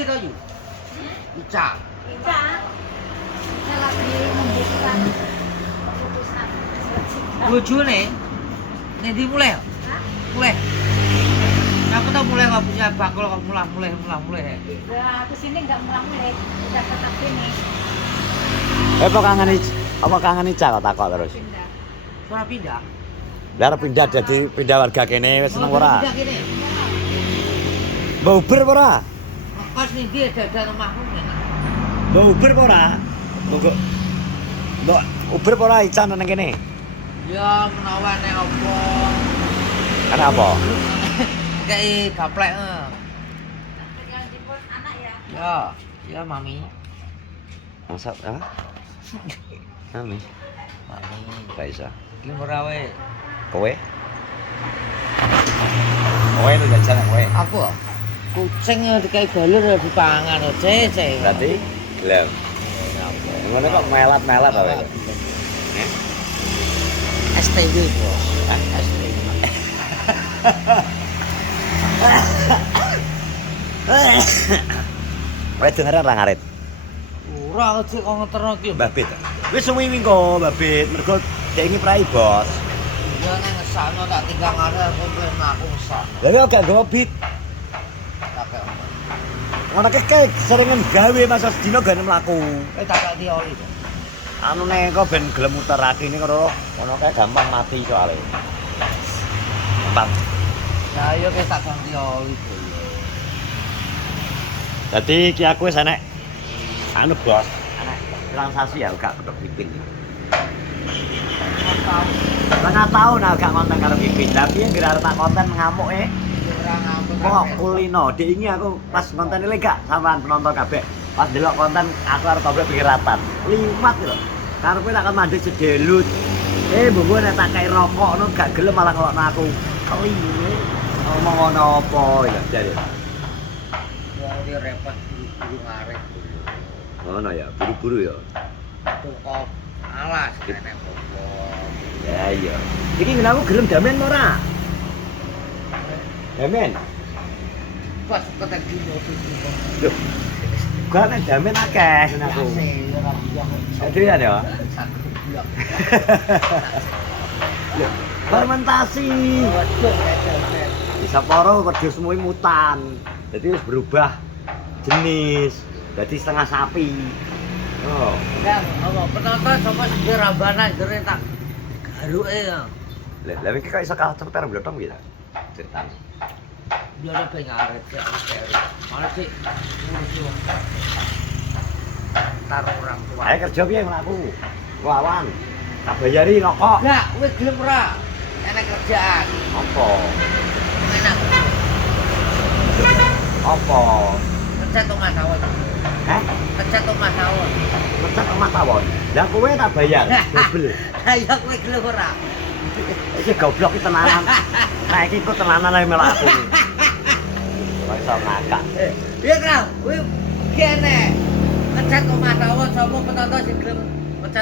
Ide to Yu? Ica. Ica. Ica lagi membutuhkan keputusan. Bojone Nendi mulai? Hah? Mulai. Aku tau mulai nggak punya bakul kok mulai. Ya, aku sini nggak mulai, udah tetap sini. Apa kangen Ica kok takok terus? Pindah. Ora pindah. Lah arep pindah dadi pindah warga kene wis seneng ora? Pindah kene. Mbok Uber apa ora? Kos Nendi dadan omahmu ngene. Mbok Uber apa ora? Mbok Uber apa ora Ica nang kene? Ya menawa nek opo. Kan apa? Kayak gaplek. Yang jemput anak ya. Ya mami. Masak apa? Mami. Gak bisa. Iki ora wae. Kowe? Kowe lu jajan kowe. Aku kucing dikai balur dipangan cece. Berarti gelem. Ngono kok melat-melat kowe. STW bos. STW. Kowe dengeran ra ngarit? Ora cek kok ngeterno ki. Mbah Bet. Wis suwi kok Mbah Bet, mergo dhek iki prai bos. Ya nang ngesakno tak tinggal ngare aku pengen aku ngesak. Lah kok gak gawa bit. Tak kek. Ngono kek seringen gawe masa sedina gane mlaku. Tak kek dioli. Anu nek kok ben gelem muterake ini karo ngono kae gampang mati soalé. Gampang. Ya yo kek tak ganti oli. Dadi iki aku wis enek anu bos, enek transaksi ya gak ketok Pipin. Setengah tahun gak konten karo Pipin, tapi yang gara tak konten ngamuk Ora ngambek. kok kulino, ini aku pas konten ini gak sampean penonton kabeh. Pas delok konten aku arep tobrek pikiratan. Limat lho. Karepe tak mandi sedelut. Mbok nek tak kei rokok no gak gelem malah ngelokno aku. Keliwe. Ngomong ngono apa ya jare. Wong iki repot buru ngaret. Ngono ya, buru-buru ya. Kok alas kene opo. Ya iya. Iki ngene aku gelem damen ora? Damen. Pas ketek dino iki. Loh. Gak nek damen akeh ngene aku. Itu ya ya. Loh, fermentasi. Bisa poro wedhus semua mutan. Jadi harus berubah jenis. Jadi setengah sapi. Oh. Enggak, apa penonton sama sing rabana jere tak garuke ya. Lah iki kok iso kalah cepet blotong gitu. Ceritane. Dia ada pengaret ya. Mana sih? Taruh orang tua. Ayo kerja piye mlaku? Lawan. Tak bayari rokok. Enggak, wis gelem ora. Enak kerjaan. Apa? Enak. Apa? Kerja omah tawon. Hah? Kerja omah tawon. Mecat omah tawon. Lah kowe tak bayar double. Lah ya kowe gelem ora. Iki goblok iki tenanan. Nah iki kok tenanan ae melaku. Kok iso ngakak. Iya kan, kowe kene. Kerja omah tawon sapa penonton sing gelem kerja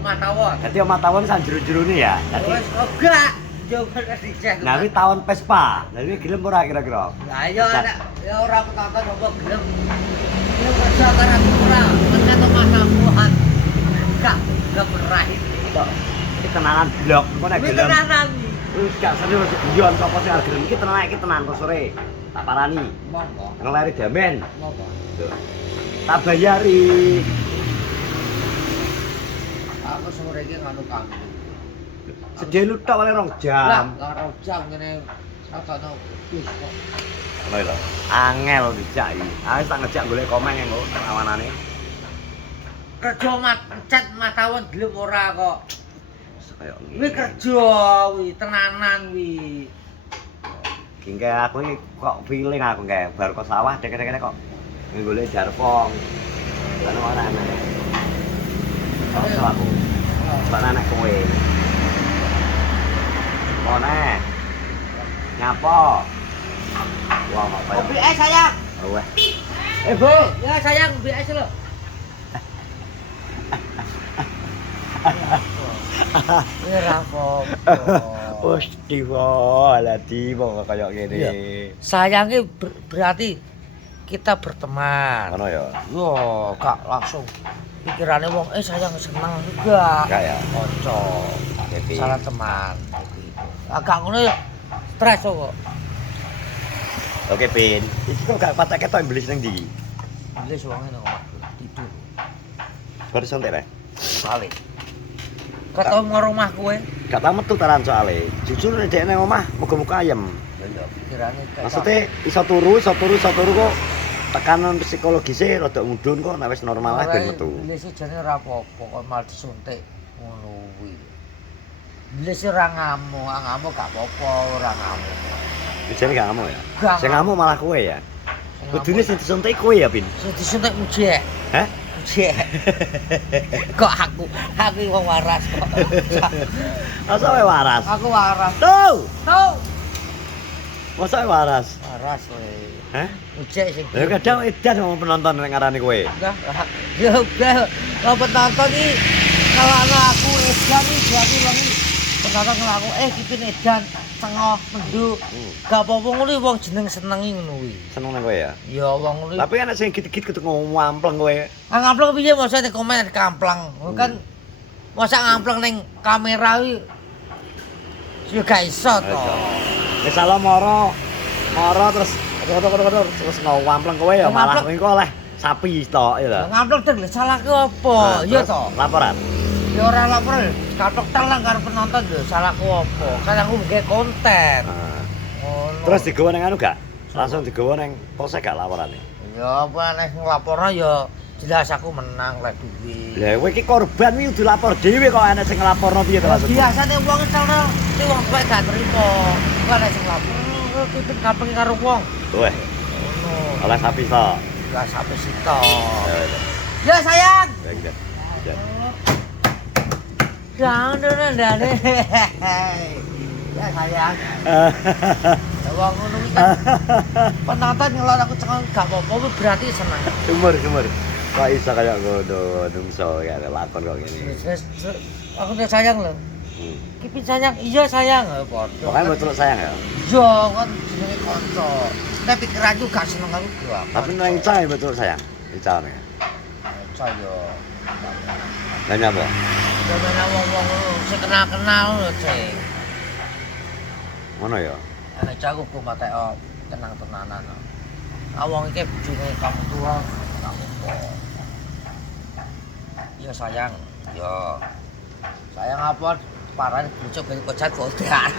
omah tawon. Dadi omah tawon sak jero-jerone ya. Dadi Wis enggak. Coba dicek. nah kuwi tawon Vespa. Lah iki gelem ora kira-kira? Lah ya nek ya ora penonton coba gelem. Ya kerja karo aku ora. Kerja omah tawon. Enggak pernah ini. Tok. Iki tenanan blok. Engko nek Kuwi gelem. tenanan. Wis gak serius guyon sapa sing arep gelem iki tenan iki tenan kok sore. Tak parani. Monggo. Ngeleri damen. Monggo. Tuh. Tak bayari. Aku sore iki nganu kami. Sedelut tok oleh 2 Lah, jam. karo jam ngene sakno wis kok. Ngono lho. Angel dijak iki. Ah wis tak ngejak golek komen engko awanane. Kerja cat matawon gelem ora kok. Kayak Kuwi kerja kuwi tenanan kuwi. Ki aku iki kok feeling aku kayak bar kok sawah dek-dek kok golek jarpong. Lan ora ana. Kok aku. Pak anak kowe. Mana? Nyapa? Wah, apa ya? Kopi es sayang. Wah. Bu, ya sayang kopi es lho. Ora apa-apa. Astagfirullahaladzim kok kaya ngene. Sayange berarti kita berteman. Ngono ya. Yo, gak langsung pikirannya wong sayang seneng juga. Enggak ya. Kanca. Oke. Salah teman. Agak ngono ya. Stres kok. Oke, Pin. Iki kok gak patek ketok iblis ning ndi? Iblis wonge nang omahku tidur. Baru santai rek. Balik. Ketemu nang omah kowe. Gak tau metu taran soalé. Jujur nek dhek nang omah muga-muga ayem. Ya pikirane kayak Maksudnya iso turu kok tekanan psikologisnya rada mudhun kok nek wis normal ae ben metu. Iblis jane ora apa-apa kok mal disuntik ngono kuwi. Iblis ora ngamuk gak apa-apa ora ngamuk. Bijane gak ngamuk ya. Gak Sing ngamuk malah kowe ya. Kudune sing disuntik kowe ya, Pin. Sing disuntik mujek. Hah? Mujek. Kok aku wong waras kok. Masa kowe waras? Aku waras. Tuh. Tuh. Masa kowe waras? Waras kowe. Hah? Mujek sing. Ya kadang edan sama penonton nek ngarani kowe. Udah. Ya udah. Kalau penonton iki kalau aku edan iki berarti wong penonton kalau aku kipin edan tengah mendu. Gak apa-apa ngono wong jeneng senengi ngono kuwi. Seneng nang kowe ya. Ya wong ngono. Tapi ana sing git-git kudu ngompleng kowe. Ngampleng piye masa ning komen kamplang. Kan masa ngampleng ning kamera kuwi yo gak iso to. Misale moro terus terus ngompleng kowe ya malah kowe oleh sapi tok ya ta. Ngampleng deg salahke apa? Ya to. Laporan. Ya ora lapor, katok telang karo penonton lho salahku apa. Kan aku nggih konten. Ngono. Terus digawa nang anu gak? Langsung digawa nang polsek gak laporane? Ya apa nek nglaporno ya jelas aku menang lek duwe. Lah kowe iki korban iki kudu lapor dhewe kok ana sing nglaporno piye to maksudmu? Biasane wong celno iki wong tuwek gak trimo. Kok ana sing lapor kipin kampung karo wong. Weh, Ngono. oleh sapi to. Ya sampe sito. Ya wis. Ya sayang. Ya gitu. Ya. Jangan ndane. Ya sayang. Ya wong ngono iki kan penonton ngelon aku cengang gak apa-apa kuwi berarti seneng. Sumur. Kok iso kaya ngono, nungso kaya lakon kok ngene. Aku udah sayang lho. Kipin sayang, iya sayang. Padha. Pokoknya mbok sayang ya. Iya kan jenenge kanca. Nek pikiran juga gak seneng aku gak. Tapi nang cah betul sayang. Dicane. Saya. Lah nyapa? Sampeyan wong-wong sing kenal-kenal lho, Cek. Ngono ya. Nek aku ku mate tenang tenanan. Wong iki bojone kamu tua, kamu tua. Iya sayang, iya. Sayang apa? Parane bocah ben kocat kodan.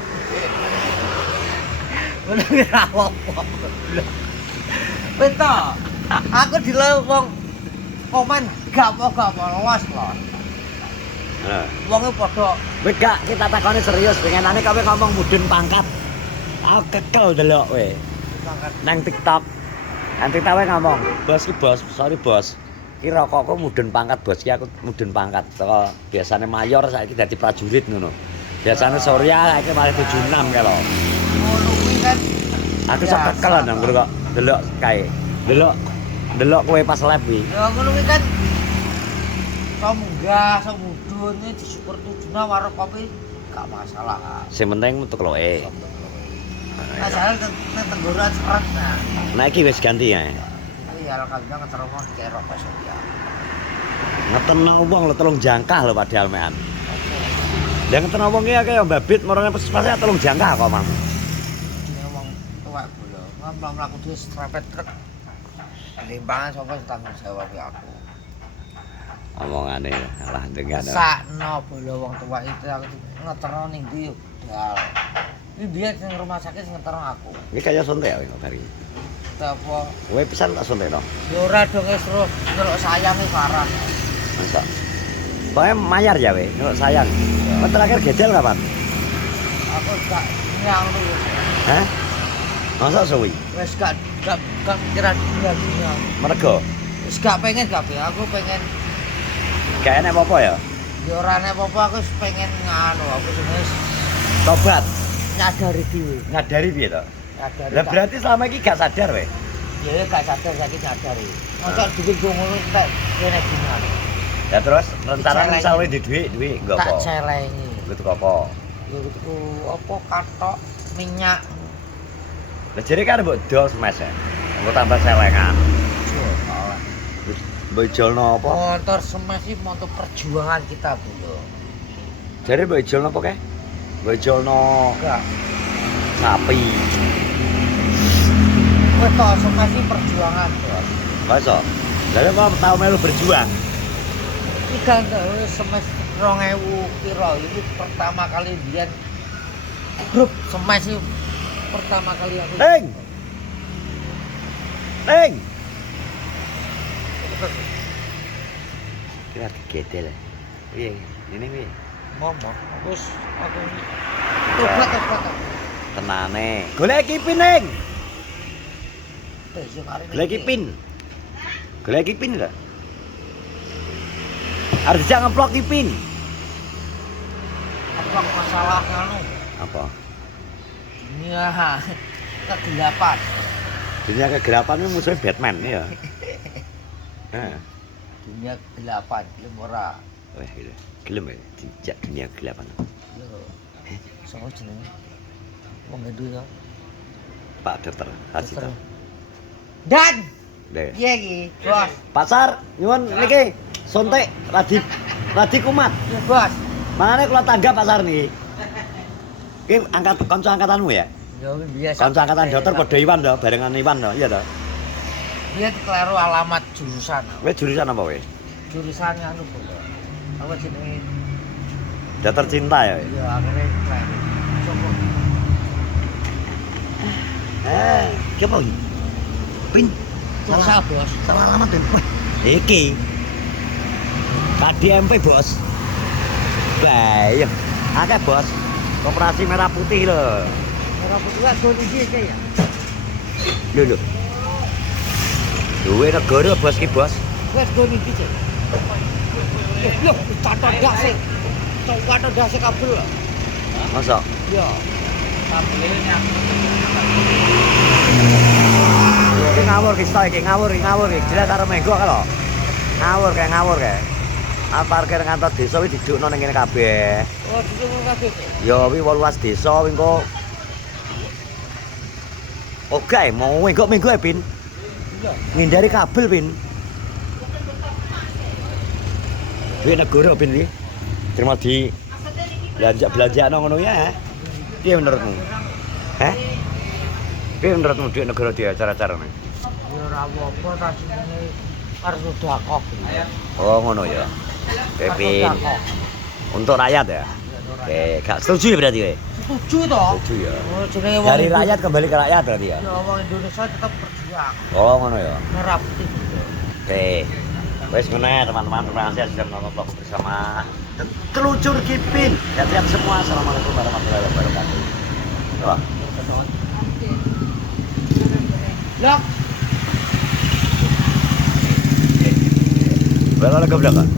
Ngono ki ra apa. Bento. Aku dileu wong komen gak apa-apa luas lho. Heeh. Wonge padha Wis gak kita takoni serius, pengenane kowe ngomong mudun pangkat. Aku kekel delok kowe. banget. Nang TikTok. Nang TikTok kowe ngomong, "Bos ki bos, sorry bos. Ki rokokku mudun pangkat bos, ki aku mudun pangkat. Saka biasane mayor saiki dadi prajurit ngono. Biasane Surya saiki malah 76 kae lho." Ngono kuwi kan. Aku sok kekel nang kok delok kae. Delok kowe pas live kuwi. Ya ngono kuwi kan. Sok munggah, sok mudun iki disyukur tujuna warung kopi gak masalah. Sing penting metu kloke. Asal tenggorokan seret nah. Nah iki wis ganti ya. Iya alhamdulillah ngeterno kayak rokok Surya. Ngeteno wong lho telung jangkah lho padahal mean. Lah ngeteno wong ki akeh ya babit marane pas telung jangkah kok mamu. Dene wong tuwek bola, ngomong mlaku dhewe strepet truk. Limpangan sapa sing tanggung jawab aku. Omongane alah dengan. Sakno bola wong tuwek itu aku ngeterno ning ndi yo dal. Iki biyen sing rumah sakit sing ngeterno aku. Iki kaya suntik kowe bari. Apa? Kowe pisan tak suntik no. Ya ora dong wis terus ndelok sayange parah. Masa. Pokoke mayar ya kowe, ndelok sayang. Kowe terakhir gedel kapan? Aku gak nyang dulu. Hah? Masa suwi? Wis gak kira dunia. Mergo Wis gak pengen gak be. Aku pengen gak enek apa-apa ya? ya ora nek apa-apa aku wis pengen nganu aku wis Tobat, nyadari dhewe. nyadari piye to? Nyadari. Lah berarti selama iki gak sadar kowe. Ya gak sadar saiki nyadari. Mosok duwe ngono tak kene gimana. Ya terus rencana misalnya di duit nggo apa? Tak celengi. Butuh apa? Ya tuku apa katok minyak. Lah jere kan mbok dol smash ya. Engko tambah selengan. Mbok ijolno apa? Motor semes iki motor perjuangan kita, Bro. Jare mbok ijolno apa kae? Mbok ijolno Enggak. sapi. Wes to semes iki perjuangan, Bos. Masa? Lah kok tau melu berjuang? Iki kan semes 2000 piro ini pertama kali biyen grup semes iki pertama kali aku. Eng. Eng. Kira digedel. Piye? Ini piye? Ngomong terus aku tobat. Tenane. Golek kipin, Eng. Terus mari. Golek kipin. Golek kipin lho. Harus jangan ngeplok kipin. Apa masalah anu? Apa? Dunia kegelapan. Dunia kegelapan itu musuhnya Batman ya. Heeh. Dunia kegelapan, gelem ora? Wah, gitu. Gelem ya dijak dunia kegelapan. Yo. Sopo jenenge? Wong ngedu to. Pak Dokter Hasito. Dan Deh. piye iki, Bos? Pasar nyuwun niki sontek radi kumat. Ya, Bos. Mangane kula tanggap pasar niki. Ki angkat kanca angkatanmu ya? Ya biasa. Kanca angkatan dokter padha Iwan to, barengan Iwan to, iya to. Dia keliru alamat jurusan. Kowe jurusan apa kowe? Jurusan anu, Bos. Apa jenenge? Dokter cinta ya. Ya akhirnya keliru. Sopo? Ki apa iki? Pin. Salah, Bos. Salah alamat, Pin. Wih, iki. KDMP, Bos. Bayang. Akeh, Bos. Koperasi Merah Putih lho. Ora putih gon iki ya. Lho. Duwe negara, Bos ki, Bos. Wes gon iki, Cek. Loh, catot dase. Catot dase kabel. Masa? Ya. Kabelnya. Iki ngawur ki, iki ngawur iki. Jelas karo menggok lho. Ngawur kae. Parkir kantor desa kuwi didukno ning kene kabeh. Oh, dulu kabeh. Ya kuwi 18 desa kuwi engko. Oke, mau menggok-menggok Pin. Iya. Ngindari kabel, Pin. Duit negara, Pin iki. Terima di belanja ngono ya. Piye menurutmu? Heh? Piye menurutmu duit negara dia cara-carane? Ya ora apa-apa ta jenenge harus dakok. Oh, ngono ya. Pin. Untuk rakyat ya? Oke, gak setuju ya berarti kowe? Setuju toh? Setuju ya. Oh, jenenge wong Dari rakyat kembali ke rakyat berarti ya? Ya wong Indonesia tetap berjuang. Oh, ngono ya. Merah putih. Oke. Wes ngene teman-teman, terima kasih sudah menonton vlog bersama Telucur Kipin. Sehat-sehat semua. Assalamualaikum warahmatullahi wabarakatuh. Wah. Lok. Berapa lagi belakang?